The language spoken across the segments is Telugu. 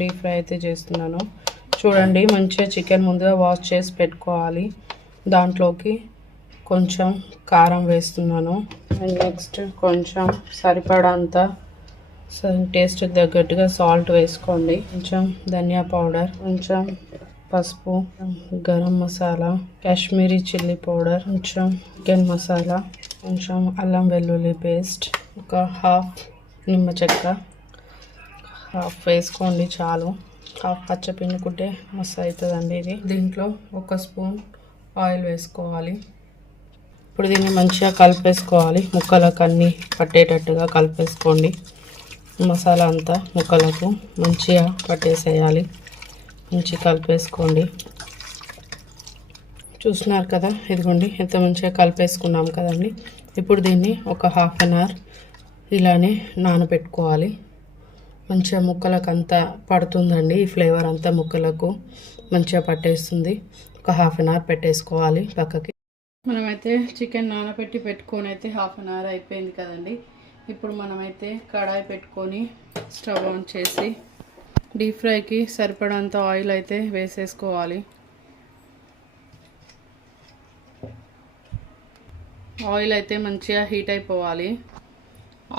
డీప్ ఫ్రై అయితే చేస్తున్నాను. చూడండి, మంచిగా చికెన్ ముందుగా వాష్ చేసి పెట్టుకోవాలి. దాంట్లోకి కొంచెం కారం వేస్తున్నాను. అండ్ నెక్స్ట్ కొంచెం సరిపడంత టేస్ట్ తగ్గట్టుగా సాల్ట్ వేసుకోండి. కొంచెం ధనియా పౌడర్, కొంచెం పసుపు, గరం మసాలా, కాశ్మీరీ చిల్లీ పౌడర్, కొంచెం చికెన్ మసాలా, కొంచెం అల్లం వెల్లుల్లి పేస్ట్, ఒక హాఫ్ నిమ్మ చెక్క హాఫ్ వేసుకోండి చాలు. హాఫ్ పచ్చ పిండుకుంటే మస్తు అవుతుందండి ఇది. దీంట్లో ఒక స్పూన్ ఆయిల్ వేసుకోవాలి. ఇప్పుడు దీన్ని మంచిగా కలిపేసుకోవాలి. ముక్కలకు అన్నీ పట్టేటట్టుగా కలిపేసుకోండి. మసాలా అంతా ముక్కలకు మంచిగా పట్టేసేయాలి. మంచిగా కలిపేసుకోండి. చూస్తున్నారు కదా, ఇదిగోండి ఎంత మంచిగా కలిపేసుకున్నాం కదండి. ఇప్పుడు దీన్ని ఒక హాఫ్ అన్ అవర్ ఇలానే నానబెట్టుకోవాలి. మంచిగా ముక్కలకు అంతా పడుతుందండి. ఈ ఫ్లేవర్ అంతా ముక్కలకు మంచిగా పట్టేస్తుంది. ఒక హాఫ్ అన్ అవర్ పెట్టేసుకోవాలి పక్కకి. మనమైతే చికెన్ నానబెట్టి పెట్టుకొని అయితే హాఫ్ అన్ అవర్ అయిపోయింది కదండి. ఇప్పుడు మనమైతే కడాయి పెట్టుకొని స్టవ్ ఆన్ చేసి డీప్ ఫ్రైకి సరిపడంత ఆయిల్ అయితే వేసేసుకోవాలి. ఆయిల్ అయితే మంచిగా హీట్ అయిపోవాలి.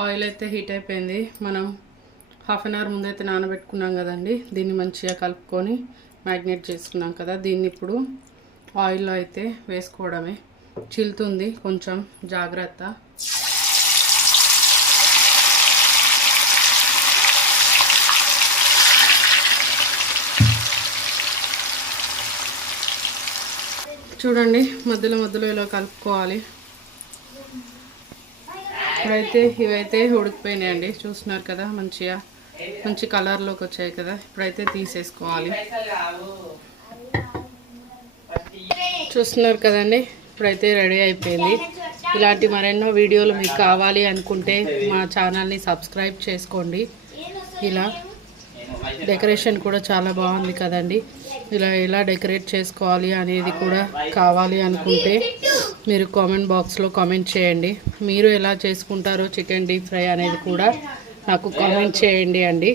ఆయిల్ అయితే హీట్ అయిపోయింది. మనం హాఫ్ అన్ అవర్ ముందైతే నానబెట్టుకున్నాం కదండి. దీన్ని మంచిగా కలుపుకొని మ్యాగ్నేట్ చేసుకున్నాం కదా. దీన్ని ఇప్పుడు ఆయిల్లో అయితే వేసుకోవడమే. చిల్లుతుంది, కొంచెం జాగ్రత్త. చూడండి, మధ్యలో మధ్యలో ఇలా కలుపుకోవాలి. ఇప్పుడైతే ఇవైతే ఉడికిపోయినాయండి. చూస్తున్నారు కదా, మంచి కలర్లోకి వచ్చాయి కదా. ఇప్పుడైతే తీసేసుకోవాలి. చూస్తున్నారు కదండి, ఇప్పుడైతే రెడీ అయిపోయింది. ఇలాంటి మరెన్నో వీడియోలు మీకు కావాలి అనుకుంటే మా ఛానల్ని సబ్స్క్రైబ్ చేసుకోండి. ఇలా డెకరేషన్ కూడా చాలా బాగుంది కదండి. ఇలా ఎలా డెకరేట్ చేసుకోవాలి అనేది కూడా కావాలి అనుకుంటే మీరు కామెంట్ బాక్స్లో కామెంట్ చేయండి. మీరు ఎలా చేసుకుంటారో చికెన్ డీప్ ఫ్రై అనేది కూడా నాకు కామెంట్ చేయండి అండి.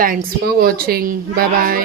Thanks for watching. Bye bye.